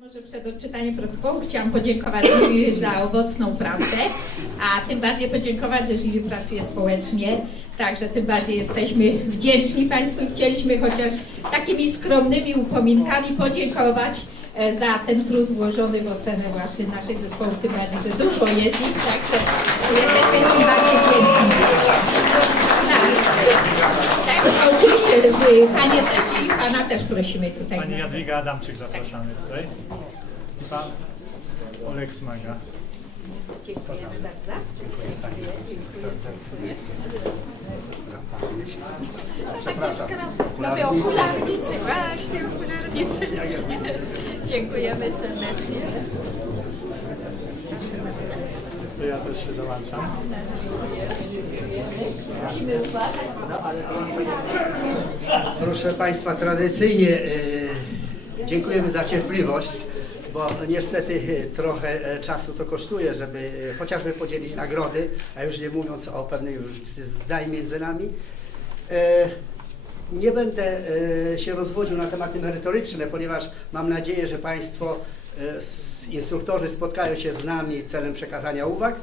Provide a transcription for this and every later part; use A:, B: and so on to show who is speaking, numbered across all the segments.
A: Może przed odczytaniem protokołu chciałam podziękować za owocną pracę, a tym bardziej podziękować, że Żywi pracuje społecznie, także tym bardziej jesteśmy wdzięczni Państwu i chcieliśmy chociaż takimi skromnymi upominkami podziękować e, za ten trud włożony w ocenę właśnie naszych zespołów, tym bardziej, że dużo jest ich, także jesteśmy im bardzo wdzięczni. Tak, tak, oczywiście Panie też Pana też prosimy tutaj.
B: Pani Jadwiga Adamczyk zapraszamy tutaj. I pan Olek Smaga.
A: Dziękujemy bardzo.
B: Przepraszam.
A: Mamy okularnicy, właśnie okularnicy. Dziękujemy serdecznie.
B: To ja też się dołączam.
C: Proszę Państwa, tradycyjnie e, dziękujemy za cierpliwość, bo niestety e, trochę e, czasu to kosztuje, żeby chociażby podzielić nagrody, a już nie mówiąc o pewnej różnicy zdań między nami. Nie będę się rozwodził na tematy merytoryczne, ponieważ mam nadzieję, że Państwo, instruktorzy spotkają się z nami celem przekazania uwag.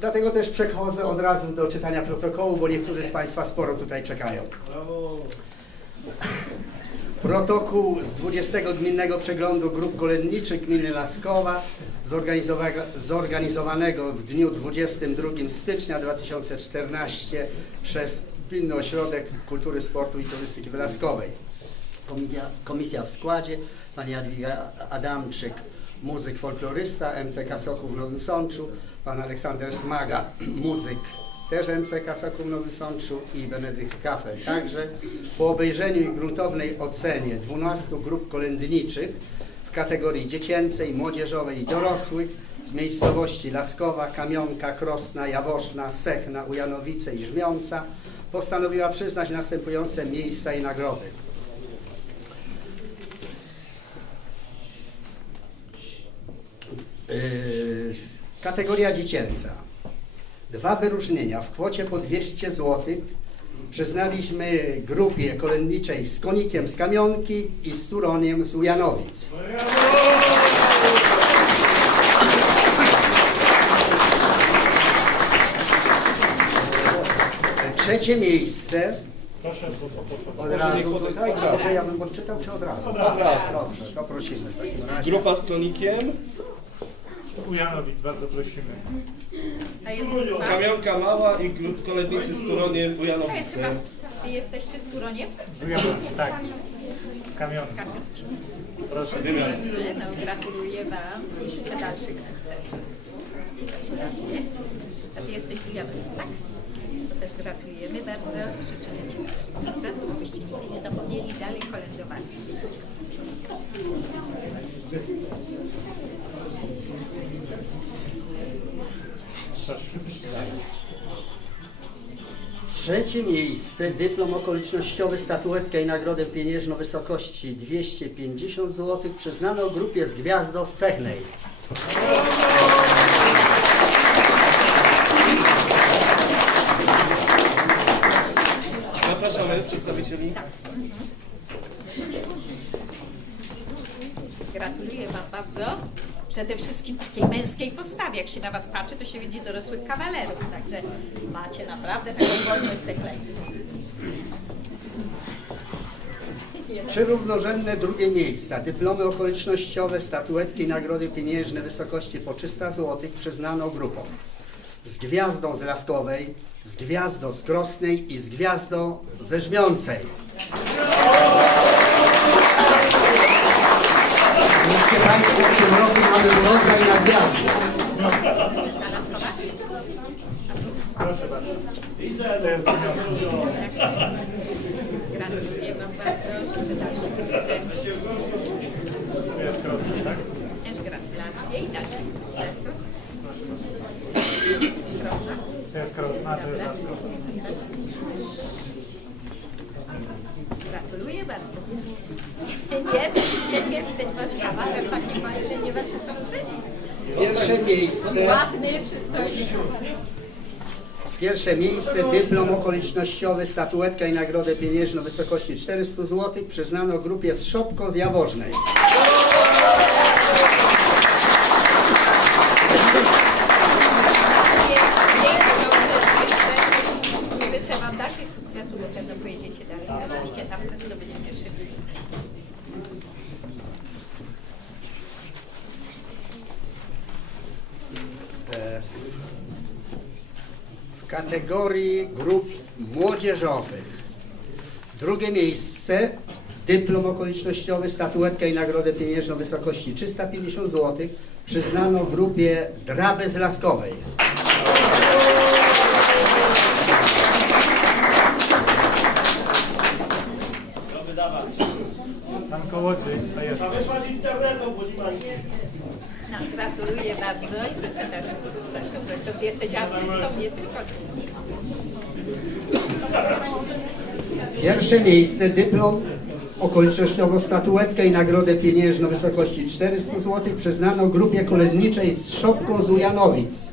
C: Dlatego też przechodzę od razu do czytania protokołu, bo niektórzy z Państwa sporo tutaj czekają. Protokół z 20 Gminnego Przeglądu Grup Goleniczych Gminy Laskowa zorganizowanego, w dniu 22 stycznia 2014 przez Gminny Ośrodek Kultury, Sportu i Turystyki Wylaskowej. Komisja, komisja w składzie Pani Jadwiga Adamczyk, muzyk folklorysta MCK Soków w Nowym Sączu, Pan Aleksander Smaga, muzyk też MCK Soków w Nowym Sączu i Benedykt Kafel. Także po obejrzeniu i gruntownej ocenie 12 grup kolędniczych w kategorii dziecięcej, młodzieżowej i dorosłych z miejscowości Laskowa, Kamionka, Krosna, Jaworzna, Sechna, Ujanowice i Żmiąca postanowiła przyznać następujące miejsca i nagrody. Kategoria dziecięca. Dwa wyróżnienia w kwocie po 200 zł przyznaliśmy grupie kolędniczej z Konikiem z Kamionki i z Turoniem z Ujanowic. Trzecie miejsce
B: Proszę,
C: od razu tutaj, może ja bym odczytał czy od razu? Od razu. Dobrze, to prosimy.
D: Grupa z klonikiem,
B: Ujanowic, bardzo prosimy.
A: A jest grupa?
D: kamionka mała i kolędnicy z Turoniem
A: To jest chyba, jesteście z Turoniem?
B: Ujanowic, tak. Kamionka. Proszę.
A: No, gratuluję Wam dalszych sukcesów. Gratulacje. A Ty jesteś z Ujanowic, tak? To też gratulujemy bardzo. Życzymy Ci dalszych sukcesów, abyście nigdy nie zapomnieli dalej kolędować.
C: Trzecie miejsce, dyplom okolicznościowy, statuetkę i nagrodę pieniężną wysokości 250 zł przyznano grupie z Gwiazdo z Sechnej.
D: Zapraszamy przedstawicieli.
A: Gratuluję Wam bardzo. Przede wszystkim takiej męskiej postawie. Jak się na Was patrzy, to się widzi dorosłych kawalerów. Także macie naprawdę taką wolność sekleństwa.
C: Trzy równorzędne drugie miejsca, dyplomy okolicznościowe, statuetki nagrody pieniężne wysokości po 300 zł przyznano grupom z Gwiazdą z Laskowej, z Gwiazdą z Krosnej i z Gwiazdą ze Żmiącej. Widzicie Państwo, w tym roku mamy rodzaj na gwiazdę.
B: Proszę bardzo. Jest.
A: Gratuluję Wam sukcesów.
B: To jest tak?
A: Też gratulacje i dalszych sukcesów. Prosta.
B: To jest Krosna, to jest.
A: Gratuluję bardzo. Jest, dzisiaj jesteś wasz kawaler taki fajny, że nie ma się co wstydzić.
C: Pierwsze miejsce.
A: Ładny, przystojny.
C: Pierwsze miejsce, dyplom okolicznościowy, statuetka i nagrodę pieniężną w wysokości 400 zł przyznano grupie z Szopko z Jaworznej.
A: Życzę Wam dalszych sukcesów, bo pewno pojedziecie dalej. Oczywiście tam to będzie pierwszy miejsce.
C: E, w kategorii grup młodzieżowych. Drugie miejsce, dyplom okolicznościowy, statuetkę i nagrodę pieniężną w wysokości 350 zł przyznano grupie Draby z Laskowej.
A: No, gratuluję bardzo i życzę też sukcesów. Zresztą jesteś artystą, nie tylko
C: Pierwsze miejsce, dyplom okolicznościowo, statuetkę i nagrodę pieniężną w wysokości 400 zł przyznano grupie kolędniczej z Szopką z Ujanowic.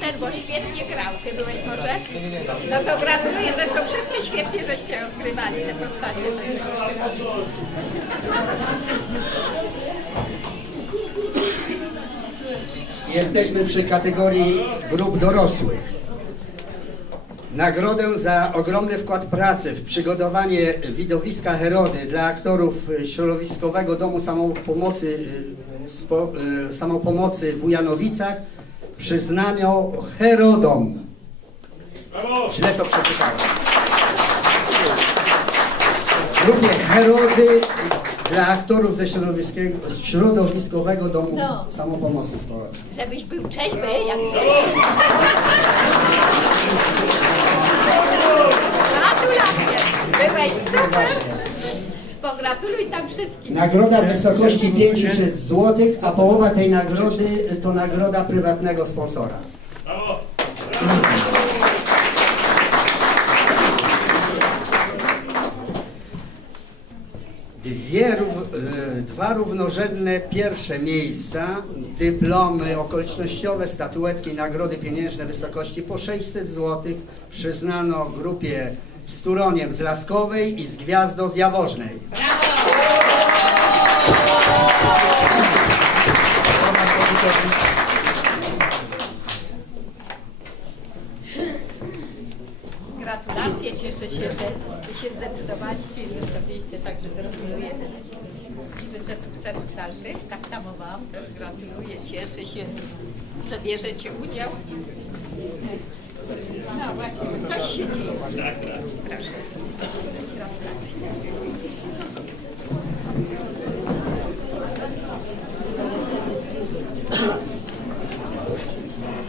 A: Ten, bo świetnie grał. Ty byłeś może? No to gratuluję, zresztą wszyscy świetnie żeście odgrywali te postacie.
C: Jesteśmy przy kategorii grup dorosłych. Nagrodę za ogromny wkład pracy w przygotowanie widowiska Herody dla aktorów Środowiskowego Domu Samopomocy, y, spo, y, Samopomocy w Ujanowicach przyznano Herodom. Źle to przeczytałem. Grupie Herody dla aktorów ze Środowiskowego Domu
A: No.
C: Samopomocy Społecznej.
A: Żebyś był trzeźwy, jak Gratulacje! Byłeś super! Pogratuluj tam wszystkim.
C: Nagroda w wysokości 500 zł, a połowa tej nagrody to nagroda prywatnego sponsora. Dwie, rów- e, dwa równorzędne pierwsze miejsca, dyplomy okolicznościowe, statuetki i nagrody pieniężne w wysokości po 600 zł przyznano grupie z Turoniem z Laskowej i z Gwiazdo z Jaworznej.
A: Sukcesów dalszych. Tak samo Wam też gratuluję, cieszę się, że bierzecie udział. No właśnie, coś się dzieje. Proszę.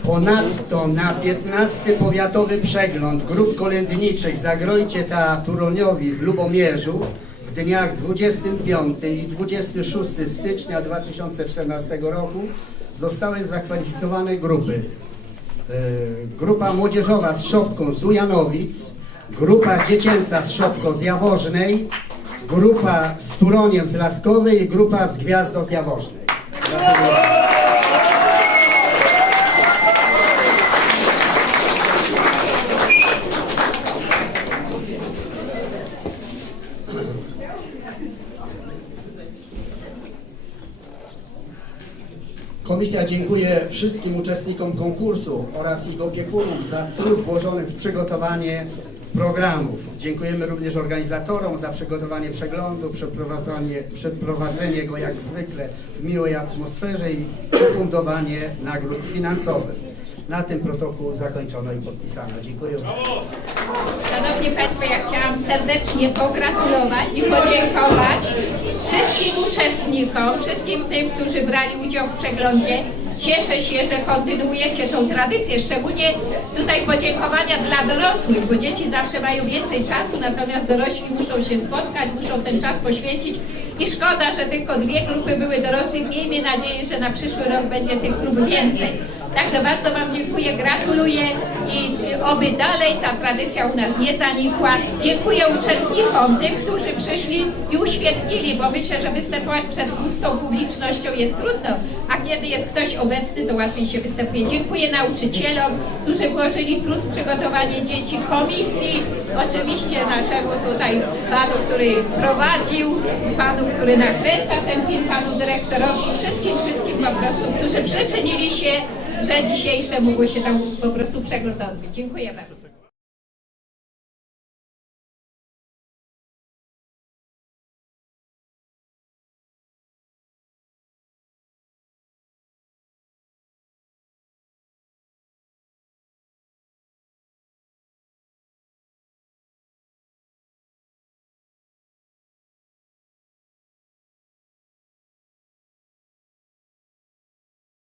C: Ponadto na 15 powiatowy przegląd grup kolędniczych Zagrojcie Teatroniowi w Lubomierzu w dniach 25 i 26 stycznia 2014 roku zostały zakwalifikowane grupy. E, Grupa młodzieżowa z Szopką z Ujanowic, grupa dziecięca z Szopką z Jaworznej, grupa z Turoniem z Laskowej i grupa z Gwiazdą z Jaworznej. Komisja dziękuje wszystkim uczestnikom konkursu oraz ich opiekunom za trud włożony w przygotowanie programów. Dziękujemy również organizatorom za przygotowanie przeglądu, przeprowadzenie, przeprowadzenie go jak zwykle w miłej atmosferze i ufundowanie nagród finansowych. Na tym protokół zakończono i podpisano. Dziękuję.
A: Szanowni Państwo, ja chciałam serdecznie pogratulować i podziękować wszystkim uczestnikom, wszystkim tym, którzy brali udział w przeglądzie. Cieszę się, że kontynuujecie tą tradycję, szczególnie tutaj podziękowania dla dorosłych, bo dzieci zawsze mają więcej czasu, natomiast dorośli muszą się spotkać, muszą ten czas poświęcić i szkoda, że tylko dwie grupy były dorosłych. Miejmy nadzieję, że na przyszły rok będzie tych grup więcej. Także bardzo Wam dziękuję, gratuluję i oby dalej ta tradycja u nas nie zanikła. Dziękuję uczestnikom, tym, którzy przyszli i uświetnili, bo myślę, że występować przed pustą publicznością jest trudno, a kiedy jest ktoś obecny, to łatwiej się występuje. Dziękuję nauczycielom, którzy włożyli trud w przygotowanie dzieci, komisji, oczywiście naszemu tutaj panu, który prowadził, panu, który nakręca ten film, panu dyrektorowi, wszystkim, wszystkim po prostu, którzy przyczynili się, że dzisiejsze mogło się tam po prostu przeglądać. Dziękuję bardzo.